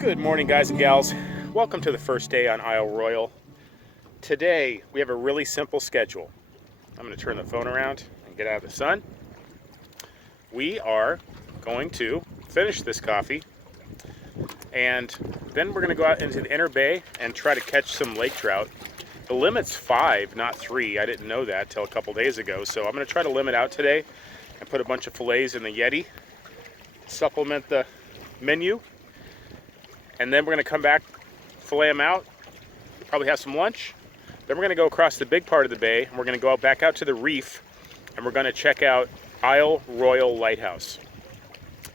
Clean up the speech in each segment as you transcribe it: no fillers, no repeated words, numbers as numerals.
Good morning, guys and gals. Welcome to the first day on Isle Royale. Today we have a really simple schedule. I'm going to turn the phone around and get out of the sun. We are going to finish this coffee, and then we're going to go out into the inner bay and try to catch some lake trout. The limit's 5, not 3. I didn't know that till a couple days ago, so I'm going to try to limit out today and put a bunch of fillets in the Yeti, supplement the menu. And then we're going to come back, fillet them out, probably have some lunch. Then we're going to go across the big part of the bay, and we're going to go back out to the reef, and we're going to check out Isle Royale Lighthouse.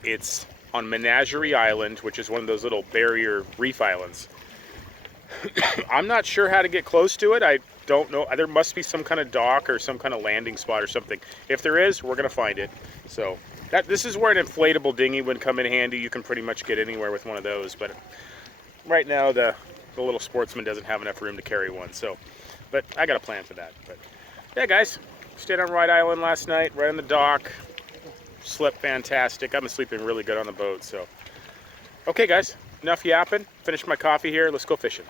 It's on Menagerie Island, which is one of those little barrier reef islands. I'm not sure how to get close to it. I don't know. There must be some kind of dock or some kind of landing spot or something. If there is, we're going to find it. So this is where an inflatable dinghy would come in handy. You can pretty much get anywhere with one of those, but right now the little sportsman doesn't have enough room to carry one. So, but I got a plan for that. But yeah, guys, stayed on Rhode Island last night, right on the dock. Slept fantastic. I've been sleeping really good on the boat. So, okay, guys, enough yapping. Finished my coffee here. Let's go fishing.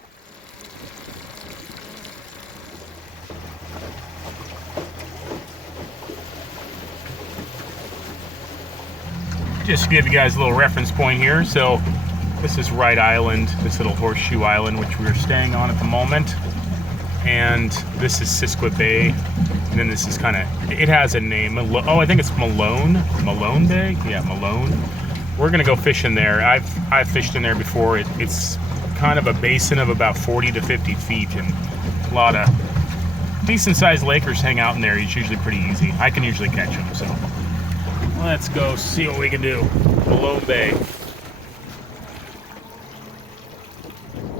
Just to give you guys a little reference point here. So this is Rhode Island, this little horseshoe island, which we're staying on at the moment. And this is Sisquot Bay. And then this is kind of, it has a name. Oh, I think it's Malone Bay? Yeah, Malone. We're gonna go fish in there. I've fished in there before. It's kind of a basin of about 40 to 50 feet, and a lot of decent sized lakers hang out in there. It's usually pretty easy. I can usually catch them, so. Let's go see what we can do. Malone Bay.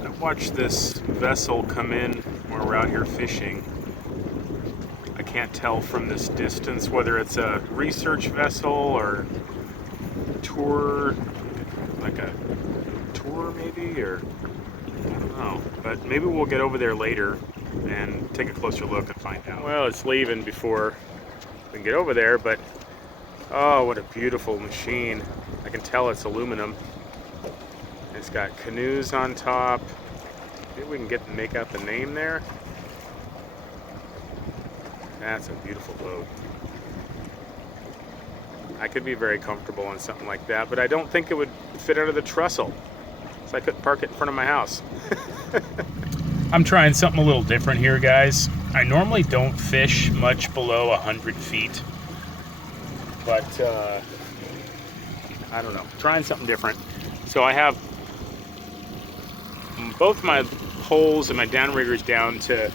I watched this vessel come in while we're out here fishing. I can't tell from this distance whether it's a research vessel or tour, like a tour maybe, or I don't know. But maybe we'll get over there later and take a closer look and find out. Well, it's leaving before we can get over there, but oh, what a beautiful machine. I can tell it's aluminum. It's got canoes on top. Maybe we can make out the name there. That's a beautiful boat. I could be very comfortable on something like that, but I don't think it would fit under the trestle. So I couldn't park it in front of my house. I'm trying something a little different here, guys. I normally don't fish much below 100 feet. But, I don't know, trying something different. So I have both my poles and my downriggers down to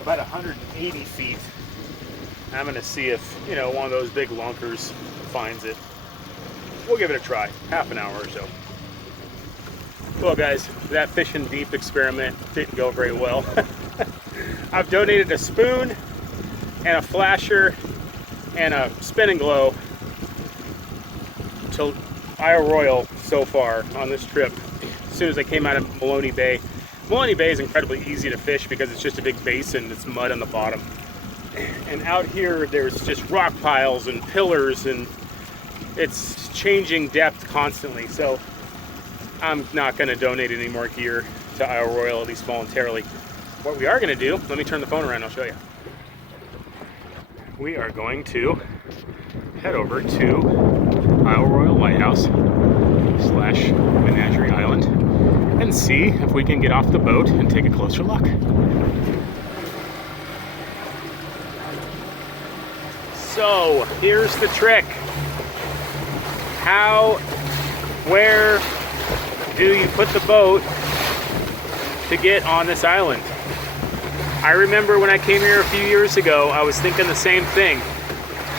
about 180 feet. I'm gonna see if, one of those big lunkers finds it. We'll give it a try, half an hour or so. Well, guys, that fishing deep experiment didn't go very well. I've donated a spoon and a flasher and a spinning glow to Isle Royale so far on this trip. As soon as I came out of Maloney Bay. Maloney Bay is incredibly easy to fish because it's just a big basin. It's mud on the bottom. And out here, there's just rock piles and pillars, and it's changing depth constantly. So I'm not going to donate any more gear to Isle Royale, at least voluntarily. What we are going to do, let me turn the phone around, I'll show you. We are going to head over to Isle Royale Lighthouse / Menagerie Island and see if we can get off the boat and take a closer look. So here's the trick. Where do you put the boat to get on this island? I remember when I came here a few years ago, I was thinking the same thing.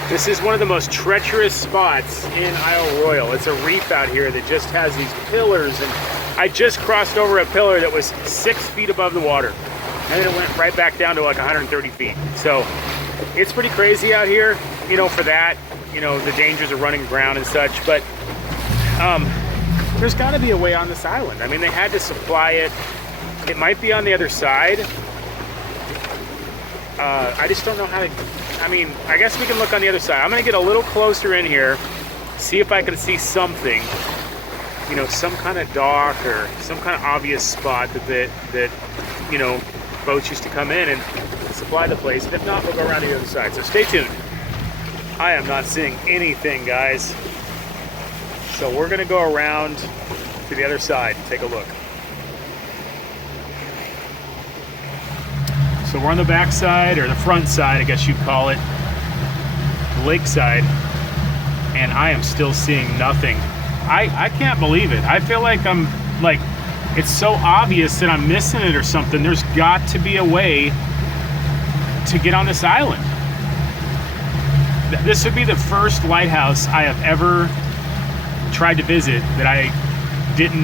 This is one of the most treacherous spots in Isle Royale. It's a reef out here that just has these pillars, and I just crossed over a pillar that was 6 feet above the water, and then it went right back down to like 130 feet. So it's pretty crazy out here, for that, the dangers of running aground and such, but there's got to be a way on this island. I mean, they had to supply it. It might be on the other side. I just don't know how to, I guess we can look on the other side. I'm going to get a little closer in here, see if I can see something. you know, some kind of dock or some kind of obvious spot that you know, boats used to come in and supply the place. And if not, we'll go around to the other side. So stay tuned. I am not seeing anything, guys. So we're gonna go around to the other side and take a look. So we're on the back side, or the front side, I guess you'd call it, the lake side, and I am still seeing nothing. I can't believe it. I feel like I'm like, it's so obvious that I'm missing it or something. There's got to be a way to get on this island. This would be the first lighthouse I have ever tried to visit that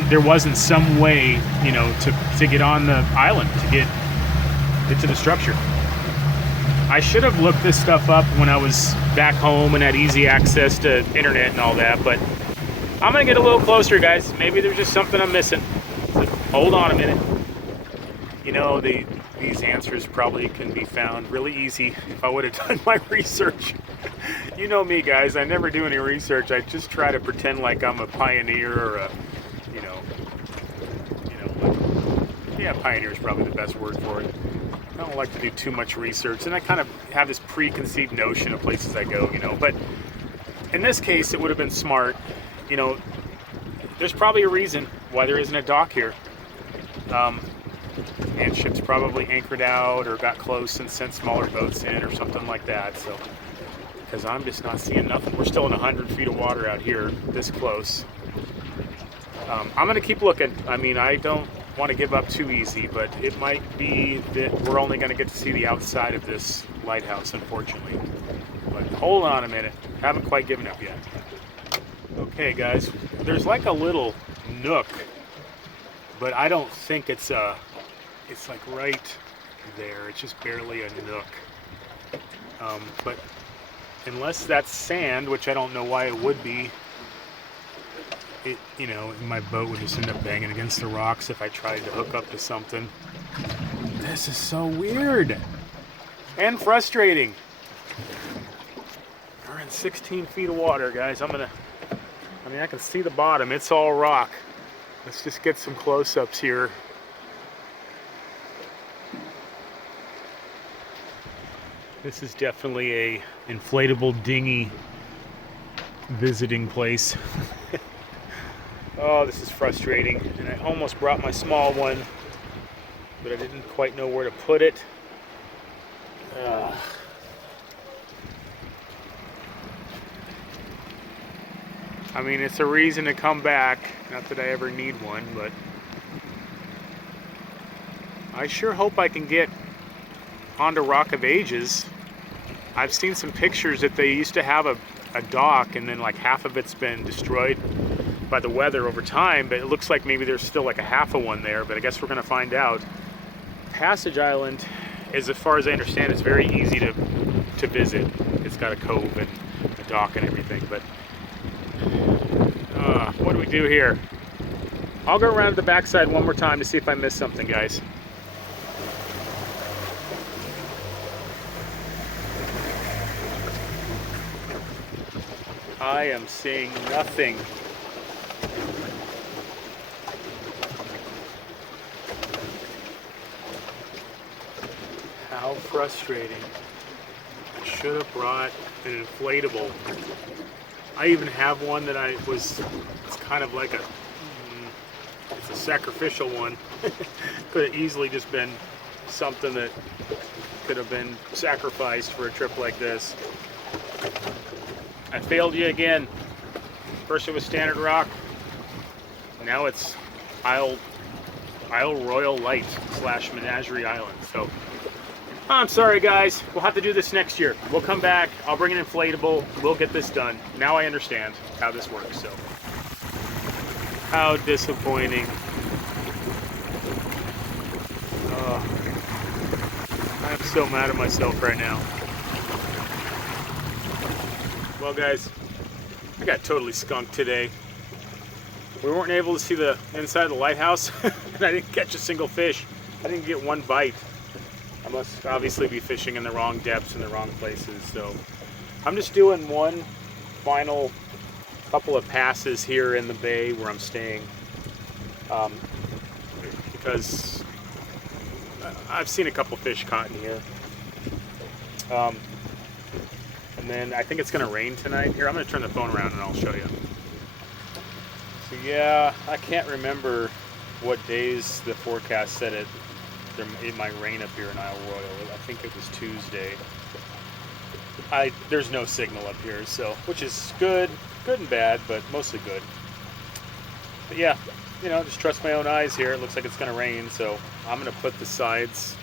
there wasn't some way, you know, to get on the island, to get to the structure. I should have looked this stuff up when I was back home and had easy access to internet and all that, but I'm gonna get a little closer, guys. Maybe there's just something I'm missing. So hold on a minute. You know, these answers probably can be found really easy if I would have done my research. You know me, guys, I never do any research. I just try to pretend like I'm a pioneer or a, yeah, pioneer is probably the best word for it. I don't like to do too much research, and I kind of have this preconceived notion of places I go, you know, but in this case, it would have been smart, you know, there's probably a reason why there isn't a dock here. And ships probably anchored out or got close and sent smaller boats in or something like that, so, because I'm just not seeing nothing. We're still in 100 feet of water out here, this close. I'm going to keep looking. I mean, I don't want to give up too easy, but it might be that we're only going to get to see the outside of this lighthouse, unfortunately. But hold on a minute. Haven't quite given up yet. Okay, guys. There's like a little nook, but I don't think it's like right there. It's just barely a nook. But unless that's sand, which I don't know why it would be, you know, my boat would just end up banging against the rocks if I tried to hook up to something. This is so weird and frustrating. We're in 16 feet of water, guys. I can see the bottom. It's all rock. Let's just get some close-ups here. This is definitely a inflatable dinghy visiting place. Oh, this is frustrating. And I almost brought my small one, but I didn't quite know where to put it. I mean, it's a reason to come back. Not that I ever need one, but I sure hope I can get onto Rock of Ages. I've seen some pictures that they used to have a dock, and then like half of it's been destroyed by the weather over time, but it looks like maybe there's still like a half of one there, but I guess we're gonna find out. Passage Island is, as far as I understand, it's very easy to visit. It's got a cove and a dock and everything, but what do we do here? I'll go around to the backside one more time to see if I missed something, guys. I am seeing nothing. How frustrating. I should have brought an inflatable. I even have one that it's kind of like it's a sacrificial one. Could have easily just been something that could have been sacrificed for a trip like this. I failed you again. First it was Standard Rock. Now it's Isle Royale Light / Menagerie Island. So I'm sorry, guys. We'll have to do this next year. We'll come back. I'll bring an inflatable. We'll get this done. Now I understand how this works. So how disappointing. I'm so mad at myself right now. Well, guys, I got totally skunked today. We weren't able to see the inside of the lighthouse, and I didn't catch a single fish. I didn't get one bite. I must obviously be fishing in the wrong depths and the wrong places, so I'm just doing one final couple of passes here in the bay where I'm staying, because I've seen a couple fish caught in here. And then I think it's going to rain tonight. Here, I'm going to turn the phone around and I'll show you. So yeah, I can't remember what days the forecast said it might rain up here in Isle Royale. I think it was Tuesday. There's no signal up here, so, which is good and bad, but mostly good. But yeah, you know, just trust my own eyes here. It looks like it's going to rain, so I'm going to put the sides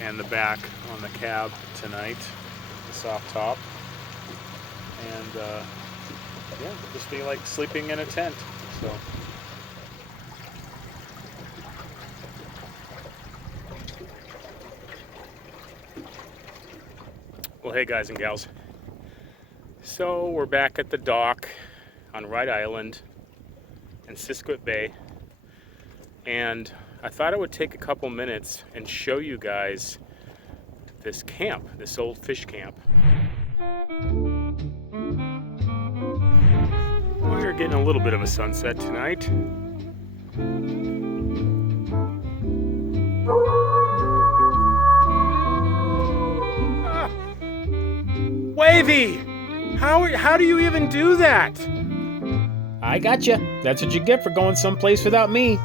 and the back on the cab tonight, the soft top, and yeah, just be like sleeping in a tent. So. Well, hey guys and gals. So we're back at the dock on Rhode Island in Siskiwit Bay, and I thought I would take a couple minutes and show you guys this camp, this old fish camp. We're getting a little bit of a sunset tonight. Wavey! How do you even do that? I gotcha. That's what you get for going someplace without me.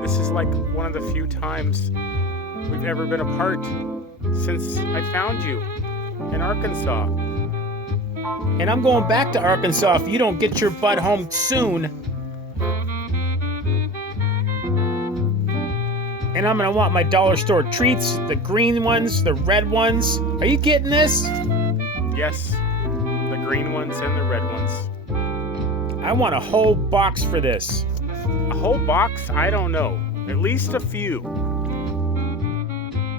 This is like one of the few times we've ever been apart since I found you in Arkansas. And I'm going back to Arkansas if you don't get your butt home soon. And I'm gonna want my dollar store treats, the green ones, the red ones. Are you getting this? Yes, the green ones and the red ones. I want a whole box for this. A whole box? I don't know. At least a few.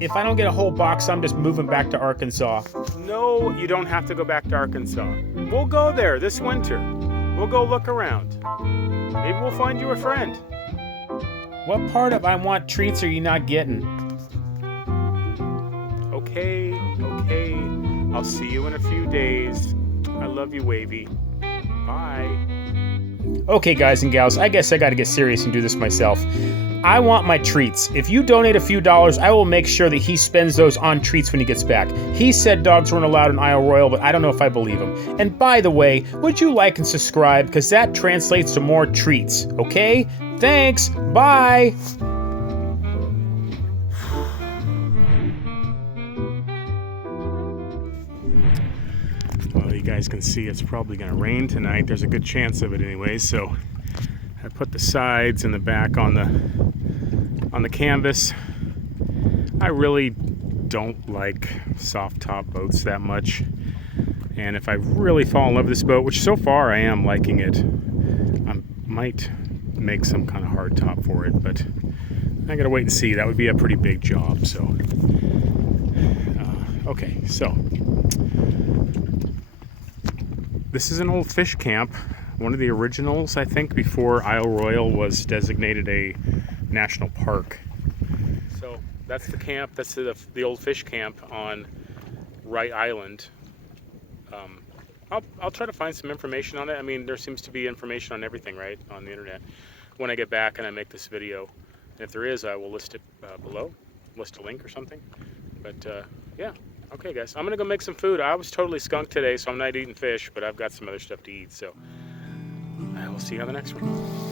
If I don't get a whole box, I'm just moving back to Arkansas. No, you don't have to go back to Arkansas. We'll go there this winter. We'll go look around. Maybe we'll find you a friend. What part of I want treats are you not getting? Okay. I'll see you in a few days. I love you, Wavey. Bye. Okay, guys and gals, I guess I gotta get serious and do this myself. I want my treats. If you donate a few dollars, I will make sure that he spends those on treats when he gets back. He said dogs weren't allowed in Isle Royale, but I don't know if I believe him. And by the way, would you like and subscribe? Because that translates to more treats, okay? Thanks, bye! Well, you guys can see it's probably going to rain tonight. There's a good chance of it anyway, so I put the sides and the back on the canvas. I really don't like soft top boats that much, and if I really fall in love with this boat, which so far I am liking it, I might make some kind of hard top for it, but I gotta wait and see. That would be a pretty big job. So okay, so this is an old fish camp, one of the originals, I think, before Isle Royale was designated a national park. So that's the camp. That's the old fish camp on Wright Island. I'll try to find some information on it. I mean, there seems to be information on everything, right, on the internet. When I get back and I make this video, and if there is, I will list it below, list a link or something. But yeah, okay, guys, I'm gonna go make some food. I was totally skunked today, so I'm not eating fish, but I've got some other stuff to eat. So I will see you on the next one.